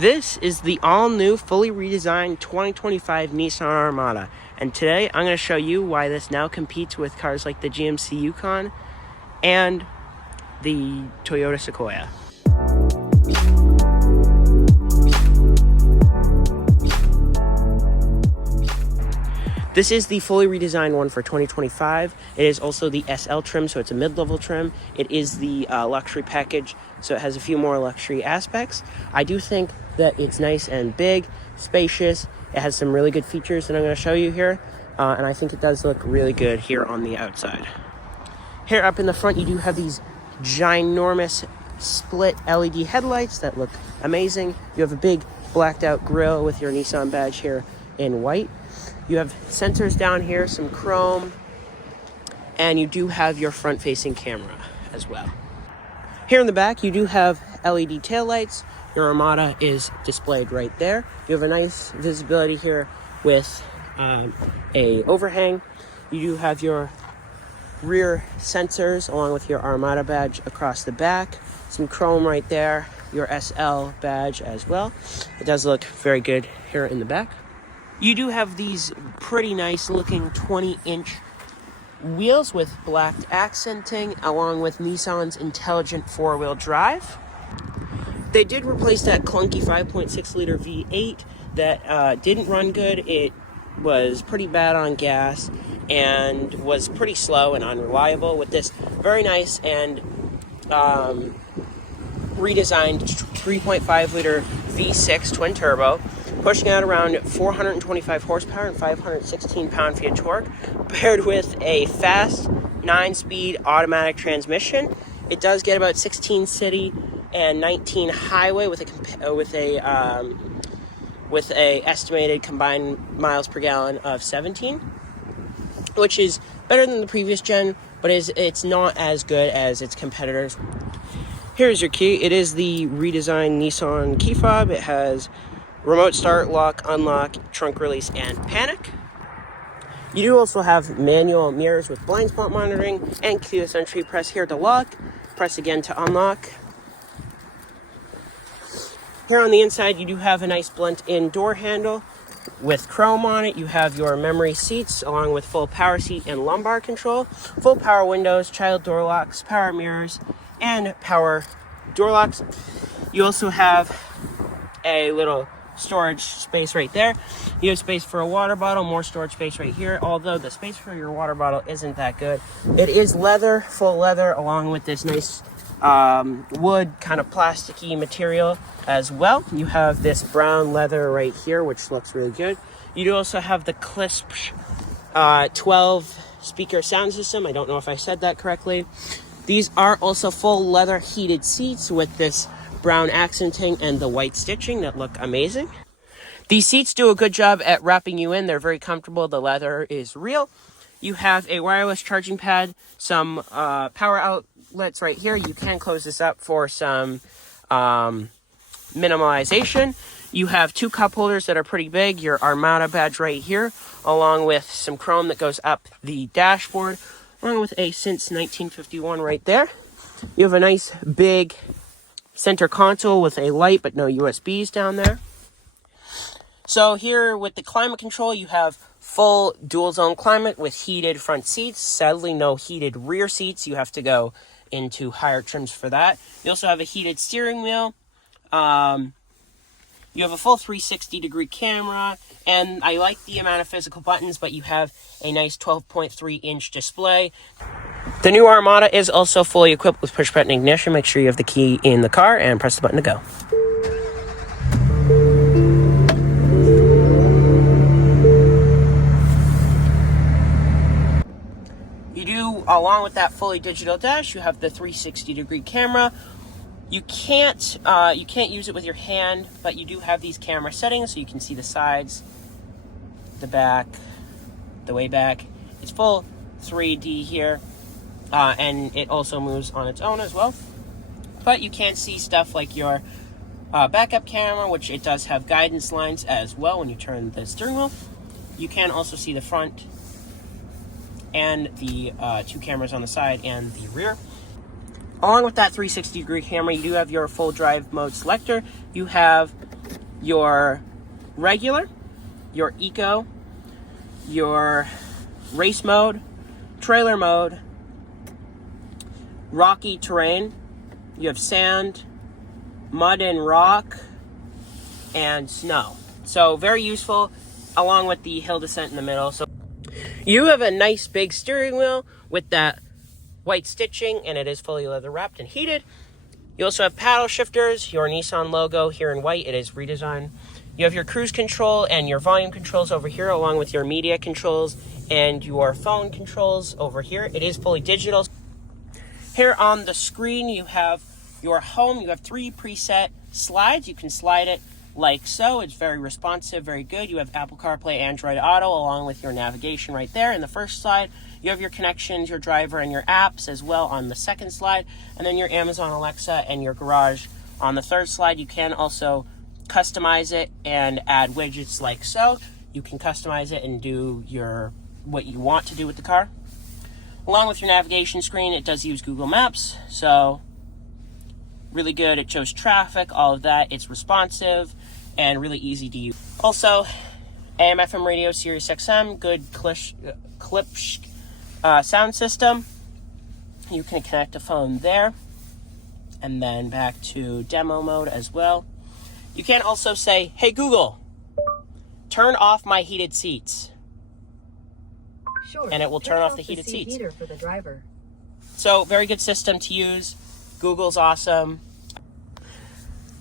This is the all-new, fully redesigned 2025 Nissan Armada, and today I'm going to show you why this now competes with cars like the GMC Yukon and the Toyota Sequoia. This is the fully redesigned one for 2025. It is also the SL trim, so it's a mid-level trim. It is the luxury package, so it has a few more luxury aspects. I do think that it's nice and big, spacious. It has some really good features that I'm going to show you here, and I think it does look really good here on the outside. Here up in the front, you do have these ginormous split LED headlights that look amazing. You have a big blacked out grille with your Nissan badge here in white. You have sensors down here, some chrome, and you do have your front-facing camera as well. Here in the back, you do have LED taillights. Your Armada is displayed right there. You have a nice visibility here with a overhang. You do have your rear sensors along with your Armada badge across the back. Some chrome right there, your SL badge as well. It does look very good here in the back. You do have these pretty nice looking 20-inch wheels with black accenting along with Nissan's intelligent four-wheel drive. They did replace that clunky 5.6 liter V8 that didn't run good. It was pretty bad on gas and was pretty slow and unreliable with this very nice and redesigned 3.5 liter V6 twin turbo, pushing out around 425 horsepower and 516 pound-feet of torque, paired with a fast 9-speed automatic transmission. It does get about 16 city and 19 highway with a estimated combined miles per gallon of 17, which is better than the previous gen, but it's not as good as its competitors. Here's your key. It is the redesigned Nissan key fob. It has remote start, lock, unlock, trunk release, and panic. You do also have manual mirrors with blind spot monitoring and keyless entry. Press here to lock, press again to unlock. Here on the inside, you do have a nice blent-in door handle with chrome on it. You have your memory seats along with full power seat and lumbar control, full power windows, child door locks, power mirrors, and power door locks. You also have a little storage space right there. You have space for a water bottle, more storage space right here, although the space for your water bottle isn't that good. It is leather, full leather, along with this nice wood kind of plasticky material as well. You have this brown leather right here, which looks really good. You do also have the crisp 12 speaker sound system. I don't know if I said that correctly. These are also full leather heated seats with this brown accenting and the white stitching that look amazing. These seats do a good job at wrapping you in. They're very comfortable. The leather is real. You have a wireless charging pad, some power outlets right here. You can close this up for some minimalization. You have two cup holders that are pretty big, your Armada badge right here, along with some chrome that goes up the dashboard, along with a since 1951 right there. You have a nice big center console with a light but no USBs down there. So here with the climate control, you have full dual zone climate with heated front seats. Sadly, no heated rear seats. You have to go into higher trims for that. You also have a heated steering wheel. You have a full 360-degree camera, and I like the amount of physical buttons, but you have a nice 12.3-inch display. The new Armada is also fully equipped with push-button ignition. Make sure you have the key in the car and press the button to go. You do, along with that fully digital dash, you have the 360-degree camera. You can't use it with your hand, but you do have these camera settings, so you can see the sides, the back, the way back. It's full 3D here, and it also moves on its own as well. But you can see stuff like your backup camera, which it does have guidance lines as well when you turn the steering wheel. You can also see the front and the two cameras on the side and the rear. Along with that 360-degree camera, you do have your full drive mode selector. You have your regular, your eco, your race mode, trailer mode, rocky terrain. You have sand, mud and rock, and snow. So very useful, along with the hill descent in the middle. So you have a nice big steering wheel with that white stitching, and it is fully leather wrapped and heated. You also have paddle shifters, your Nissan logo here in white. It is redesigned. You have your cruise control and your volume controls over here, along with your media controls and your phone controls over here. It is fully digital. Here on the screen, you have your home. You have 3 preset slides. You can slide it like so. It's very responsive, very good. You have Apple CarPlay, Android Auto, along with your navigation right there in the first slide. You have your connections, your driver, and your apps as well on the second slide. And then your Amazon Alexa and your garage on the third slide. You can also customize it and add widgets like so. You can customize it and do what you want to do with the car. Along with your navigation screen, it does use Google Maps, so really good. It shows traffic, all of that. It's responsive and really easy to use. Also, AM FM radio, Sirius XM, good clip sound system. You can connect a phone there, and then back to demo mode as well. You can also say, hey Google, turn off my heated seats. Sure. And it will turn off the heated seat seats. Heater for the driver. So very good system to use. Google's awesome.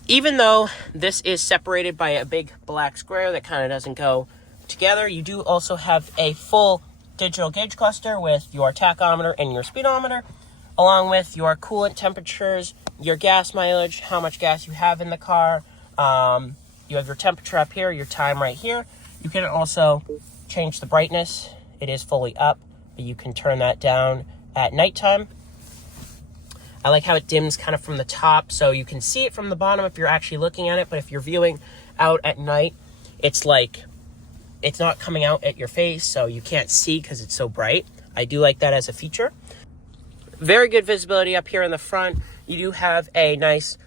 Even though this is separated by a big black square that kind of doesn't go together, you do also have a full digital gauge cluster with your tachometer and your speedometer, along with your coolant temperatures, your gas mileage, how much gas you have in the car. You have your temperature up here, your time right here. You can also change the brightness. It is fully up, but you can turn that down at nighttime. I like how it dims kind of from the top, so you can see it from the bottom if you're actually looking at it, but if you're viewing out at night, it's like it's not coming out at your face, so you can't see because it's so bright. I do like that as a feature. Very good visibility up here in the front. You do have a nice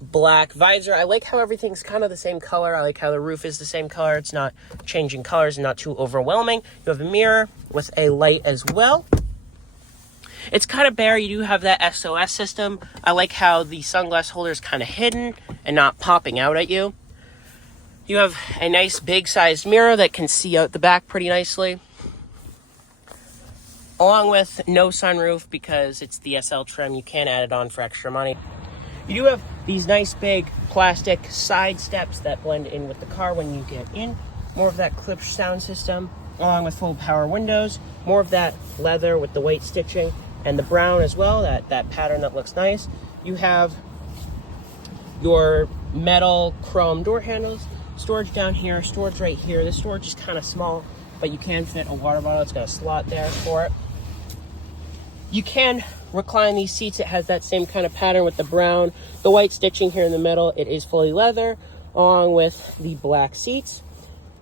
black visor. I like how everything's kind of the same color. I like how the roof is the same color. It's not changing colors and not too overwhelming. You have a mirror with a light as well. It's kind of bare. You do have that SOS system. I like how the sunglass holder is kind of hidden and not popping out at you. You have a nice big sized mirror that can see out the back pretty nicely. Along with no sunroof because it's the SL trim. You can add it on for extra money. You do have these nice big plastic side steps that blend in with the car when you get in. More of that clip sound system, along with full power windows. More of that leather with the white stitching and the brown as well, that pattern that looks nice. You have your metal chrome door handles, storage down here, storage right here. The storage is kind of small, but you can fit a water bottle. It's got a slot there for it. You can recline these seats. It has that same kind of pattern with the brown, the white stitching here in the middle. It is fully leather, along with the black seats.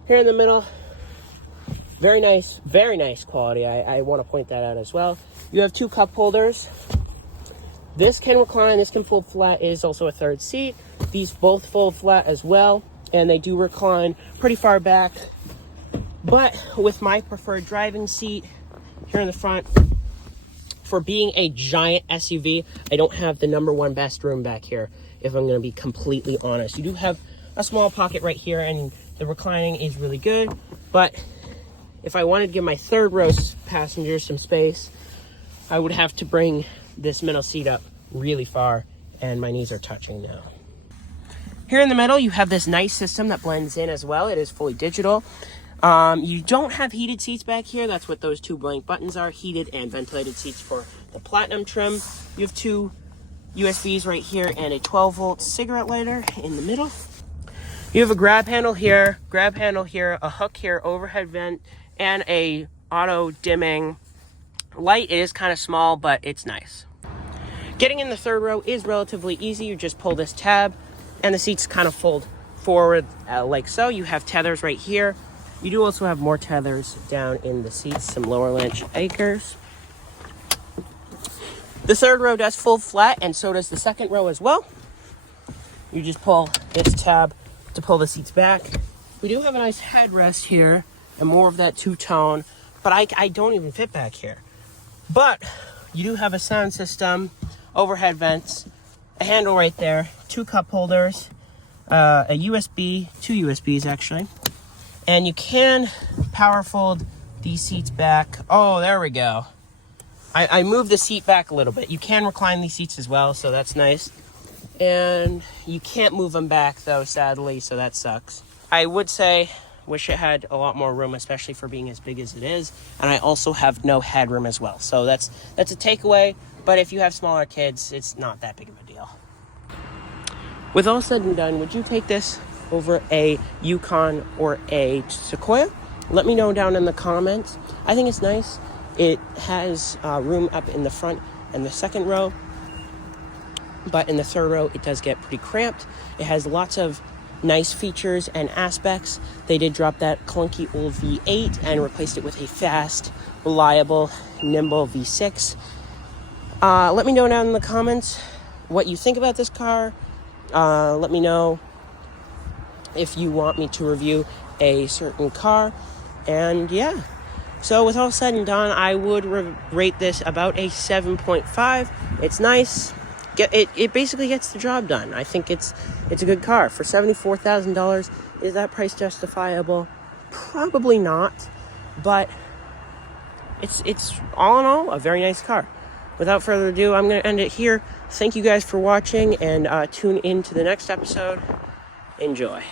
Here in the middle, very nice quality. I want to point that out as well. You have 2 cup holders. This can recline, this can fold flat. It is also a third seat. These both fold flat as well, and they do recline pretty far back. But with my preferred driving seat here in the front, for being a giant SUV, I don't have the #1 best room back here, if I'm going to be completely honest. You do have a small pocket right here, and the reclining is really good. But if I wanted to give my third row passengers some space, I would have to bring this middle seat up really far, and my knees are touching now. Here in the middle, you have this nice system that blends in as well. It is fully digital. You don't have heated seats back here. That's what those 2 blank buttons are, heated and ventilated seats for the Platinum trim. You have 2 USBs right here and a 12-volt cigarette lighter in the middle. You have a grab handle here, a hook here, overhead vent, and a auto dimming light. It is kind of small, but it's nice. Getting in the third row is relatively easy. You just pull this tab, and the seats kind of fold forward like so. You have tethers right here. You do also have more tethers down in the seats, some lower latch anchors. The third row does fold flat, and so does the second row as well. You just pull this tab to pull the seats back. We do have a nice headrest here and more of that two-tone, but I don't even fit back here. But you do have a sound system, overhead vents, a handle right there, 2 cup holders, a USB, 2 USBs actually, and you can power fold these seats back. Oh, there we go. I moved the seat back a little bit. You can recline these seats as well, so that's nice. And you can't move them back though, sadly, so that sucks. I would say, wish it had a lot more room, especially for being as big as it is. And I also have no headroom as well, so that's a takeaway. But if you have smaller kids, it's not that big of a deal. With all said and done, would you take this over a Yukon or a Sequoia? Let me know down in the comments. I think it's nice. It has room up in the front and the second row, but in the third row it does get pretty cramped. It has lots of nice features and aspects. They did drop that clunky old V8 and replaced it with a fast, reliable, nimble V6. Let me know down in the comments what you think about this car. Let me know if you want me to review a certain car. And yeah, so with all said and done, I would rate this about a 7.5. It's nice. It basically gets the job done. I think it's a good car. For $74,000, is that price justifiable? Probably not, but it's all in all a very nice car. Without further ado, I'm going to end it here. Thank you guys for watching, and tune in to the next episode. Enjoy.